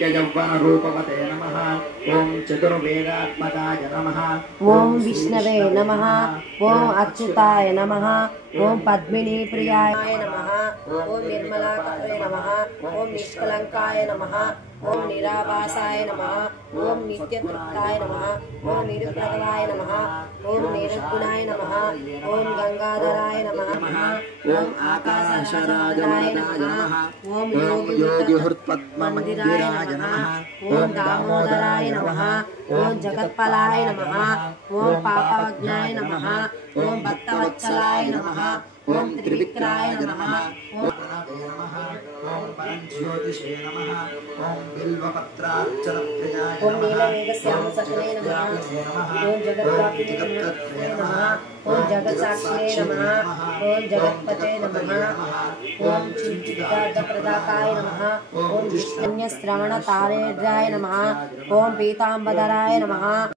रूपवते नमः। ओम चतुर्वेदात्मकाय नमः। ओम विष्णवे नमः। ओम अच्युताय नमः। ओम पद्मिनी प्रियाय नमः। ओम निर्मलाकाय नमः। ओम निष्कलंकाय नमः। ओम निराभासाय नमः। ओम नित्यतृप्ताय नमः। ओम निरुप्रगलाय नमः। ओम निरुद्गुणाय नमः। ओम गंगाधराय नमः। ओम आकाशराजाय नमः। ओम योगिहृत्पद्ममन्दिराय नमः। ओम दामोदराय नमः। ओम जगत्पलाय नमः। ओम पापज्ञाय नमः। ओम भक्तवत्सलाय नमः। ओम त्रिविक्राय नमः। ओम ज्योतिषे नमः। ओम बिल्वपत्रार्चनप्रियाय ओम नीलमेघश्यामसकले नमः। ओम जगद्व्यापिने नमः। ओम जगत्साक्षिणे नमः। ओम जगत्पते नमः। ओम चिन्तिकार्थप्रदाताय नमः। ओम विष्णुन्यश्रवणतारेद्राय नमः। ओम पीताम्बराय नमः।